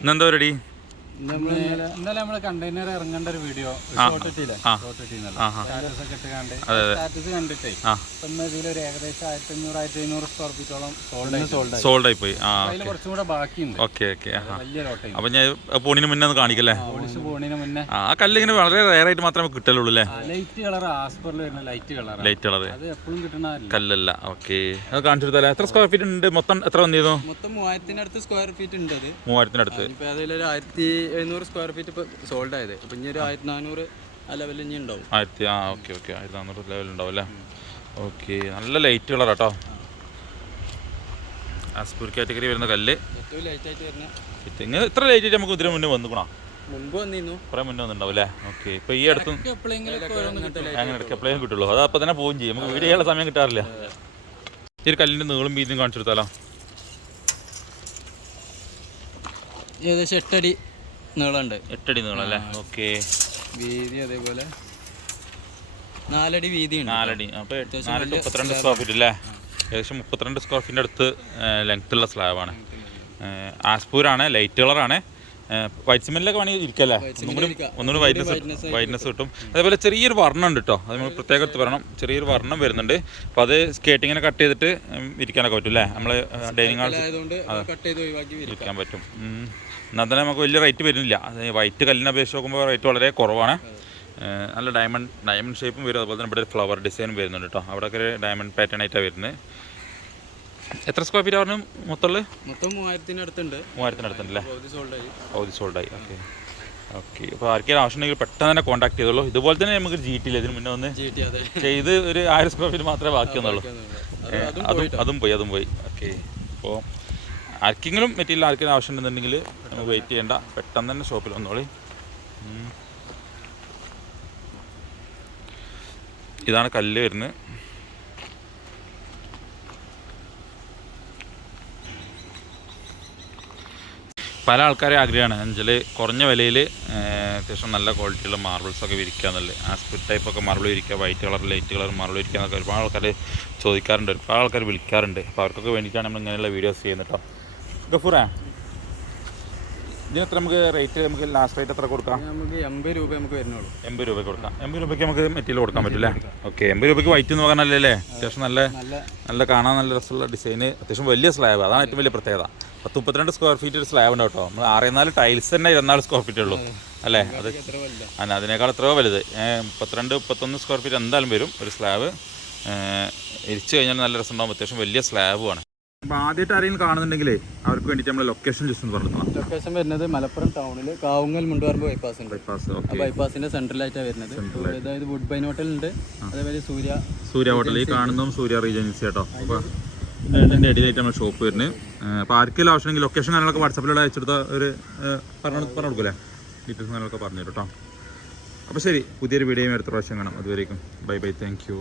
ഇന്നെന്താ പരിപാടി ഇന്നലെ നമ്മൾ കണ്ടെയ്നർ ഇറങ്ങേണ്ട ഒരു വീഡിയോ ഷോർട്ട് ഇട്ടില്ലേ ഷോർട്ട് ഇട്ടിന്നല്ലോ സ്റ്റാറ്റസ് ഒക്കെ ഇട്ട് കണ്ട്. സ്റ്റാറ്റസ് കണ്ടിട്ടേ. ഇന്ന് ഇതിലൊരു ഏകദേശം ആയിരത്തി അഞ്ഞൂറ് ആയിരത്തി അഞ്ഞൂറ് സ്ക്വയർ ഫീറ്റോളം സോൾഡ് സോൾഡ് സോൾഡ് ആയി. പോയി അതിൽ കുറച്ചും കൂടെ ബാക്കിയുണ്ട്. Okay okay. വലിയ ലോട്ടേ അപ്പൊ ഞാൻ പോണിന് മുന്നേ ഒന്ന് കാണിക്കല്ലേ? പോളിഷ് പോണിന് മുന്നേ. ആ കല്ല് ഇങ്ങനെ വളരെ റയർ ആയിട്ട് മാത്രമേ കിട്ടലുള്ളൂ അല്ലേ? ലൈറ്റ് കളർ ആസ്പറിൽ വരുന്ന ലൈറ്റ് കളർ ലൈറ്റ് കളർ അത് എപ്പോഴും കിട്ടണതല്ല കല്ലല്ല. ഓക്കെ. അത് കാണിച്ചു കൊടുത്താലേ? എത്ര സ്ക്വയർ ഫീറ്റ് ഉണ്ട്? മൊത്തം എത്ര വന്നിരുന്നു? മൊത്തം മൂവായിരത്തിനടുത്ത് സ്ക്വയർ ഫീറ്റ് ഉണ്ട് അത്. മൂവായിരത്തിനടുത്ത്. ഇപ്പൊ അതിലൊരു ആയിരത്തി എഴുന്നൂറ് സ്ക്വയർ ഫീറ്റ് ഇപ്പൊ സോൾഡ് ആയത്. അപ്പൊ ഇനി ഒരു ആയിരത്തി നാനൂറ് ആ ലെവലിൽ ഇനി ഉണ്ടാവും. ആയിരത്തി ആ ഓക്കെ ഓക്കെ ആയിരത്തി നാനൂറ് ലെവൽ ഉണ്ടാവും അല്ലേ? ഓക്കെ നല്ല ലൈറ്റ് കളർ കേട്ടോ ആസ്പൂർ കാറ്റഗറി വരുന്ന കല്ല്. ഏറ്റവും ലൈറ്റ് ആയിട്ട് വരുന്ന. ഫിറ്റിങ് ഇത്ര ലൈറ്റ് ആയിട്ട് നമുക്ക് ഇതിന് മുന്നേ വന്നുകൂടാ മുൻപ് വന്നിരുന്നു. കുറേ മുന്നേ വന്നിട്ടുണ്ടാവും അല്ലേ? ഓക്കെ ഇപ്പൊ ഈ അടുത്തും അങ്ങനെ ഇടയ്ക്ക് എപ്പോഴും കിട്ടുള്ളൂ. അത് അപ്പം തന്നെ പോവുകയും ചെയ്യും. നമുക്ക് ചെയ്യാനുള്ള സമയം കിട്ടാറില്ല. ഈ ഒരു കല്ലിന്റെ നീളം വീതിയും കാണിച്ചു കൊടുത്താലോ? ഏകദേശം എട്ടടി. നീളമുണ്ട്. എട്ടടി നീളം അല്ലേ? ഓക്കെ. വീതി അതേപോലെ നാലടി വീതി നാലടി. അപ്പോൾ നാലെട്ട് മുപ്പത്തിരണ്ട് സ്ക്വയർ ഫീറ്റ് അല്ലേ? ഏകദേശം മുപ്പത്തിരണ്ട് സ്ക്വയർ ഫീറ്റിന്റെ അടുത്ത് ലെങ്ത്തുള്ള സ്ലാബാണ്. ആസ്പൂരാണ് ലൈറ്റ് കളറാണ് വൈറ്റ് സിമെന്റിലൊക്കെ വേണമെങ്കിൽ ഇരിക്കല്ലേ ഒന്നുകൂടി ഒന്നുകൂടി വൈറ്റ്നസ് വൈറ്റ്നസ് കിട്ടും. അതേപോലെ ചെറിയൊരു വർണം ഉണ്ട് കേട്ടോ അത് നമ്മൾ പ്രത്യേകം എടുത്ത് പറയണം. ചെറിയൊരു വർണം വരുന്നുണ്ട്. അപ്പോൾ അത് സ്കേറ്റിങ്ങിനെ കട്ട് ചെയ്തിട്ട് ഇരിക്കാനൊക്കെ പറ്റും അല്ലേ? നമ്മൾ ഡൈനിങ് ഹാൾ ഇരിക്കാൻ പറ്റും. എന്നാൽ തന്നെ നമുക്ക് വലിയ റേറ്റ് വരുന്നില്ല. വൈറ്റ് കല്ലിനെ അപേക്ഷിച്ച് നോക്കുമ്പോൾ റേറ്റ് വളരെ കുറവാണ്. നല്ല ഡയമണ്ട് ഡയമണ്ട് ഷേപ്പും വരും. അതുപോലെ തന്നെ ഇവിടെ ഒരു ഫ്ലവർ ഡിസൈനും വരുന്നുണ്ട് കേട്ടോ അവിടെ ഒരു ഡയമണ്ട് പാറ്റേൺ ആയിട്ടാണ് വരുന്നത്. എത്ര സ്ക്വയർ ഫീറ്റ് പറഞ്ഞു മൊത്തമുള്ള മൊത്തം മൂവായിരത്തിനടുത്തുണ്ട് മൂവായിരത്തിനടുത്തുണ്ടല്ലേ പകുതി സോൾഡ് ആയി. പകുതി സോൾഡായി ഓക്കെ ഓക്കെ അപ്പോൾ ആർക്കെങ്കിലും ആവശ്യമുണ്ടെങ്കിൽ പെട്ടെന്ന് തന്നെ കോൺടാക്ട് ചെയ്തോളൂ. ഇതുപോലെ തന്നെ നമുക്ക് ജി ടി ഇതിന് മുന്നേ ഒന്ന് അതെ. ചെയ്ത് ഒരു ആയിരം സ്ക്വയർ ഫീറ്റ് മാത്രമേ ബാക്കി വന്നുള്ളൂ അതും അതും പോയി അതും പോയി. ഓക്കെ അപ്പോൾ ആർക്കെങ്കിലും മെറ്റീരിയൽ ആർക്കെങ്കിലും ആവശ്യമുണ്ടെന്നുണ്ടെങ്കിൽ നമുക്ക് വെയിറ്റ് ചെയ്യേണ്ട. പെട്ടെന്ന് തന്നെ ഷോപ്പിൽ വന്നോളി. ഇതാണ് കല്ല് വരുന്നത്. പല ആൾക്കാരെ ആഗ്രഹമാണ്. എന്നുവെച്ചാൽ കുറഞ്ഞ വിലയിൽ അത്യാവശ്യം നല്ല ക്വാളിറ്റിയുള്ള മാർബിൾസ് ഒക്കെ വിരിക്കുക എന്നുള്ളത്. ആ ടൈപ്പ് ഒക്കെ marble വിരിക്കുക white colour light colour marble വിരിക്കുക എന്നൊക്കെ ഒരുപാട് ആൾക്കാർ ചോദിക്കാറുണ്ട്. ഒരുപാട് ആൾക്കാർ വിളിക്കാറുണ്ട്. അപ്പോൾ അവർക്കൊക്കെ വേണ്ടിയിട്ടാണ് നമ്മൾ ഇങ്ങനെയുള്ള വീഡിയോസ് ചെയ്യുന്നത് കേട്ടോ ഗഫൂറേ? ഇതിനെത്ര നമുക്ക് റേറ്റ് നമുക്ക് ലാസ്റ്റ് റേറ്റ് എത്ര കൊടുക്കാം? നമുക്ക് എൺപത് രൂപ നമുക്ക് വരുന്നുള്ളൂ. എൺപത് രൂപ കൊടുക്കാം. എൺപത് രൂപയ്ക്ക് നമുക്ക് മെറ്റീരിയൽ കൊടുക്കാൻ പറ്റില്ലേ? ഓക്കെ എൺപത് രൂപയ്ക്ക് വൈറ്റ് എന്ന് പറഞ്ഞാലല്ലേ അത്യാവശ്യം നല്ല നല്ല കാണാൻ നല്ല രസമുള്ള ഡിസൈന് അത്യാവശ്യം വലിയ സ്ലാബ് അതാണ് ഏറ്റവും വലിയ പ്രത്യേകത. പത്ത് മുപ്പത്തിരണ്ട് സ്ക്വയർ ഫീറ്റ് ഒരു സ്ലാബ് ഉണ്ട് കേട്ടോ. നമ്മൾ ആറേനാല് ടൈൽസ് തന്നെ ഇരുപത്തിനാല് സ്ക്വയർ ഫീറ്റ് ഉള്ളൂ. അല്ലേ? അത് അല്ല അതിനേക്കാൾ എത്രയോ വലുത്. മുപ്പത്തിരണ്ട് മുപ്പത്തൊന്ന് സ്ക്വയർ ഫീറ്റ് എന്തായാലും വരും ഒരു സ്ലാബ് ഇരിച്ചു കഴിഞ്ഞാൽ നല്ല രസം ഉണ്ടാകും അത്യാവശ്യം വലിയ സ്ലാബുമാണ് അപ്പോൾ ആദ്യമായിട്ട് ആരെങ്കിലും കാണുന്നുണ്ടെങ്കിലേ അവർക്ക് വേണ്ടിയിട്ട് നമ്മൾ ലൊക്കേഷൻ ജസ്റ്റ് ഒന്ന് പറഞ്ഞു ലൊക്കേഷൻ വരുന്നത് മലപ്പുറം ടൗണിൽ കാവുങ്ങൽ മുണ്ടുപറമ്പ് ബൈപ്പാസ് ബൈപ്പാസ് ബൈപ്പാസിന്റെ സെൻട്രലായിട്ടാണ് വരുന്നത്. അതായത് വുഡ് ബൈൻ ഹോട്ടൽ ഉണ്ട്. അതേപോലെ സൂര്യ സൂര്യ ഹോട്ടൽ ഈ കാണുന്നതും സൂര്യ റീജൻസി കേട്ടോ അപ്പോൾ ഇടയിലായിട്ട് നമ്മൾ ഷോപ്പ് വരുന്നത്. അപ്പോൾ ആർക്കെങ്കിലും ആവശ്യമെങ്കിൽ ലൊക്കേഷൻ കാര്യങ്ങളൊക്കെ വാട്സപ്പിലൂടെ അയച്ചെടുത്ത ഒരു പറഞ്ഞു പറഞ്ഞു കൊടുക്കൂലേ? ഡീറ്റെയിൽസ് കാര്യങ്ങളൊക്കെ പറഞ്ഞു തരും കേട്ടോ അപ്പോൾ ശരി പുതിയൊരു വീഡിയോയും അടുത്ത പ്രാവശ്യം കാണാം. അതുവരേക്കും. Bye bye thank you